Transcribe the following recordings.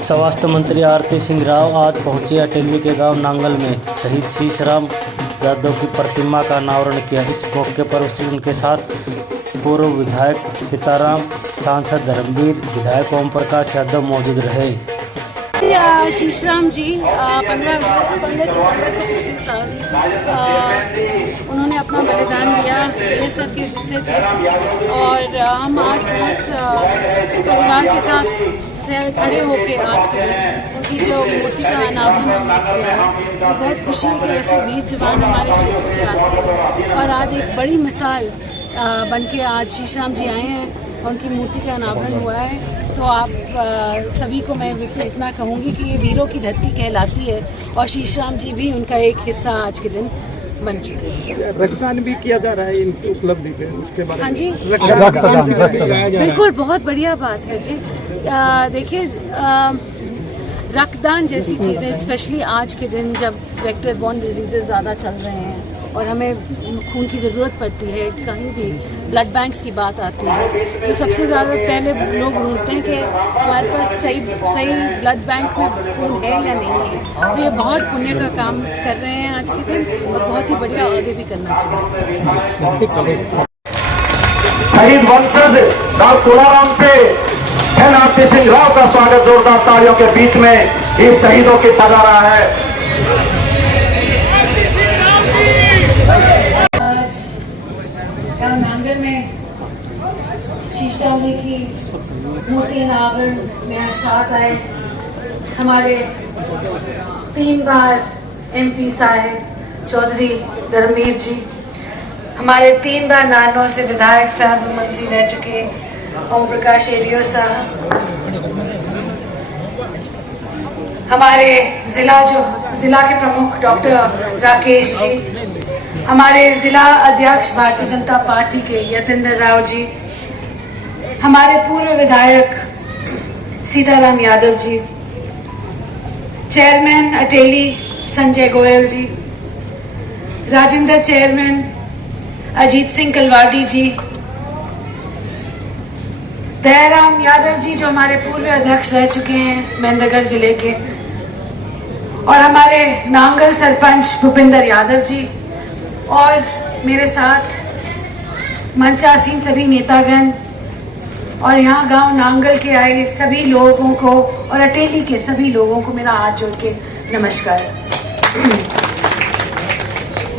स्वास्थ्य मंत्री आरती सिंह राव आज पहुंचे अटेली के गांव नांगल में शहीद शीशराम यादव की प्रतिमा का अनावरण किया। इस मौके पर उनके साथ पूर्व विधायक सीताराम, सांसद धर्मवीर, विधायक ओम प्रकाश यादव मौजूद रहे। शीशराम जी 15 सितंबर को पिछले साल उन्होंने अपना बलिदान दिया, BSF के हिस्से थे और हम आज बहुत परिवार के साथ खड़े होके आज के दिन उनकी जो मूर्ति का अनावरण हमने किया है। बहुत खुशी है कि ऐसे वीर जवान हमारे क्षेत्र से आते हैं और आज एक बड़ी मिसाल बनके आज शीशराम जी आए हैं, उनकी मूर्ति का अनावरण हुआ है। तो आप सभी को मैं इतना कहूँगी कि ये वीरों की धरती कहलाती है और शीशराम जी भी उनका एक हिस्सा आज के दिन बन चुके हैं। रक्तदान भी किया जा रहा है इनकी उपलब्धि पे, उसके बारे में। हाँ जी, रक्तदान बिल्कुल बहुत बढ़िया बात है जी। देखिए रक्तदान जैसी चीज़ें स्पेशली आज के दिन जब वेक्टर बॉर्न डिजीजेज ज़्यादा चल रहे हैं और हमें खून की ज़रूरत पड़ती है, कहीं भी ब्लड बैंक्स की बात आती है तो सबसे ज़्यादा पहले लोग ढूंढते हैं कि हमारे पास सही ब्लड बैंक में खून है या नहीं है। तो ये बहुत पुण्य का काम कर रहे हैं आज के दिन और बहुत ही बढ़िया, आगे भी करना चाहिए। शहीद वंशज डॉक्टर तुलाराम से आरती सिंह राव का स्वागत जोरदार तालियों के बीच में इस शहीदों की बजा रहा है। नांगल में शीशराम जी की मूर्ति अनावरण में साथ आए हमारे 3 बार MP साहब चौधरी धर्मवीर जी, हमारे 3 बार नानों से विधायक साहब मंत्री रह चुके ओम प्रकाश एरियो साहब, हमारे जिला के प्रमुख डॉक्टर राकेश जी, हमारे जिला अध्यक्ष भारतीय जनता पार्टी के यतेंद्र राव जी, हमारे पूर्व विधायक सीताराम यादव जी, चेयरमैन अटेली संजय गोयल जी, राजेंद्र चेयरमैन अजीत सिंह कलवाड़ी जी, दयाराम यादव जी जो हमारे पूर्व अध्यक्ष रह चुके हैं महेंद्रगढ़ जिले के, और हमारे नांगल सरपंच भूपिंदर यादव जी, और मेरे साथ मंचासीन सभी नेतागण और यहाँ गांव नांगल के आए सभी लोगों को और अटेली के सभी लोगों को मेरा हाथ जोड़ के नमस्कार।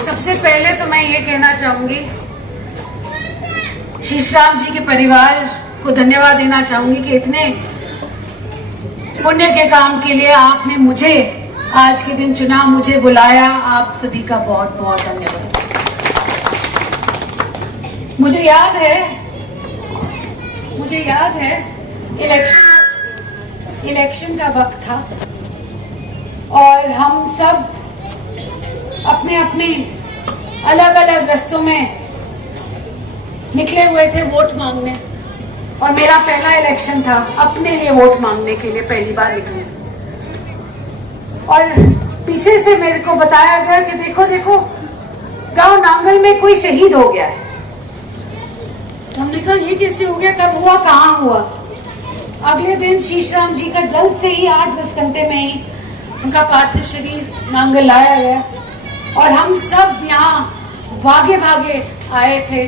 सबसे पहले तो मैं ये कहना चाहूंगी, शीशराम जी के परिवार को धन्यवाद देना चाहूंगी कि इतने पुण्य के काम के लिए आपने मुझे आज के दिन चुना, मुझे बुलाया। आप सभी का बहुत बहुत धन्यवाद। मुझे याद है इलेक्शन का वक्त था और हम सब अपने अपने अलग अलग रास्तों में निकले हुए थे वोट मांगने, और मेरा पहला इलेक्शन था, अपने लिए वोट मांगने के लिए पहली बार निकले थे। और पीछे से मेरे को बताया गया कि देखो देखो गांव नांगल में कोई शहीद हो गया है। तो हमने कहा ये कैसे हो गया, कब हुआ, कहाँ हुआ। अगले दिन शीशराम जी का जल्द से ही 8-10 घंटे में ही उनका पार्थिव शरीर नांगल लाया गया और हम सब यहाँ भागे भागे आए थे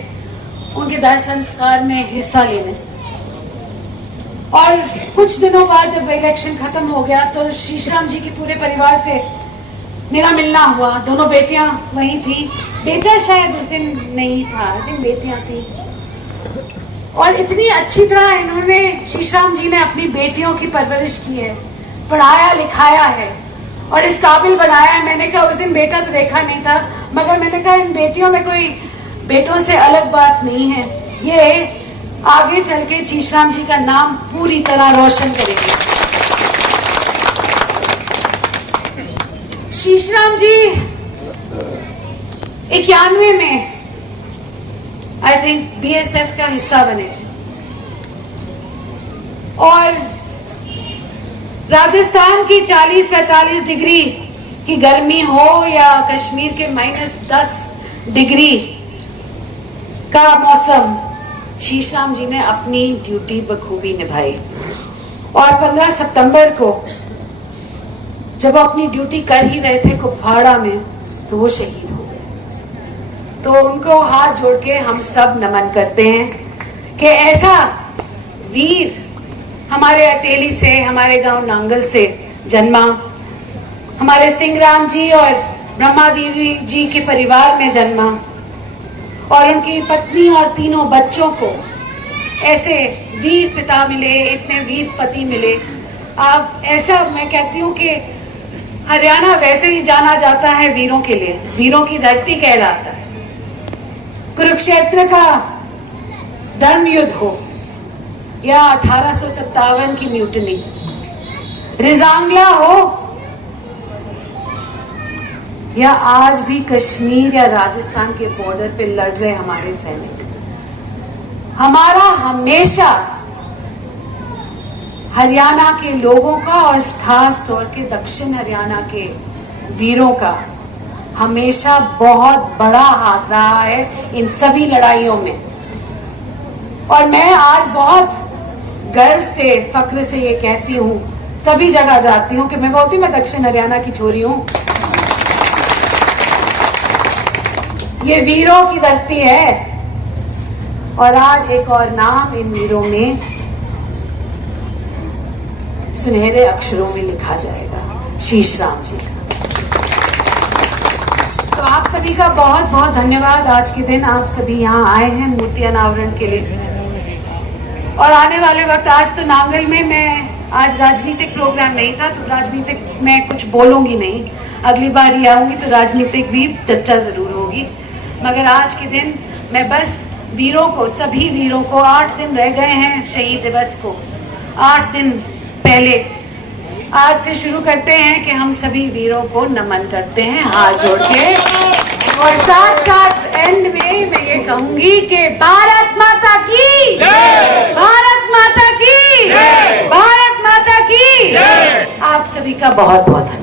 उनके दाह संस्कार में हिस्सा लेने। और कुछ दिनों बाद जब इलेक्शन खत्म हो गया तो शीशराम जी के पूरे परिवार से मेरा मिलना हुआ। दोनों बेटियां वहीं थी, बेटा शायद उस दिन नहीं था, आई थिंक बेटियां थी। और इतनी अच्छी तरह इन्होंने, शीशराम जी ने अपनी बेटियों की परवरिश की है, पढ़ाया लिखाया है और इस काबिल बनाया है। मैंने कहा उस दिन बेटा तो देखा नहीं था, मगर मैंने कहा इन बेटियों में कोई बेटों से अलग बात नहीं है, ये आगे चल के शीशराम जी का नाम पूरी तरह रोशन करेंगे। शीशराम जी 91 में आई थिंक BSF का हिस्सा बने और राजस्थान की 40-45 डिग्री की गर्मी हो या कश्मीर के -10 डिग्री का मौसम, शीशराम जी ने अपनी ड्यूटी बखूबी निभाई। और 15 सितंबर को जब वो अपनी ड्यूटी कर ही रहे थे कुपवाड़ा में तो वो शहीद हो गए। तो उनको हाथ जोड़ के हम सब नमन करते हैं कि ऐसा वीर हमारे अटेली से, हमारे गांव नांगल से जन्मा, हमारे सिंहराम जी और ब्रह्मा देवी जी के परिवार में जन्मा और उनकी पत्नी और तीनों बच्चों को ऐसे वीर पिता मिले, इतने वीर पति मिले। आप ऐसा मैं कहती हूँ कि हरियाणा वैसे ही जाना जाता है वीरों के लिए, वीरों की धरती कहलाता है। कुरुक्षेत्र का धर्म युद्ध हो या 1857 की म्यूटनी, रिजांगला हो या आज भी कश्मीर या राजस्थान के बॉर्डर पे लड़ रहे हमारे सैनिक, हमारा हमेशा हरियाणा के लोगों का और खास तौर के दक्षिण हरियाणा के वीरों का हमेशा बहुत बड़ा हाथ रहा है इन सभी लड़ाइयों में। और मैं आज बहुत गर्व से, फक्र से ये कहती हूँ, सभी जगह जाती हूँ कि मैं बोलती मैं दक्षिण हरियाणा की छोरी हूँ। ये वीरों की धरती है और आज एक और नाम इन वीरों में सुनहरे अक्षरों में लिखा जाएगा, शीशराम जी का। तो आप सभी का बहुत बहुत धन्यवाद। आज के दिन आप सभी यहाँ आए हैं मूर्ति अनावरण के लिए। और आने वाले वक्त, आज तो नांगल में मैं, आज राजनीतिक प्रोग्राम नहीं था तो राजनीतिक मैं कुछ बोलूंगी नहीं, अगली बार ही आऊंगी तो राजनीतिक भी चर्चा जरूर होगी। मगर आज के दिन मैं बस वीरों को, सभी वीरों को, 8 दिन रह गए हैं शहीद दिवस को, 8 दिन पहले, आज से शुरू करते हैं कि हम सभी वीरों को नमन करते हैं हाथ जोड़ के। और साथ साथ एंड में मैं ये कहूंगी कि भारत माता की, भारत माता की, भारत माता की। आप सभी का बहुत बहुत धन्यवाद।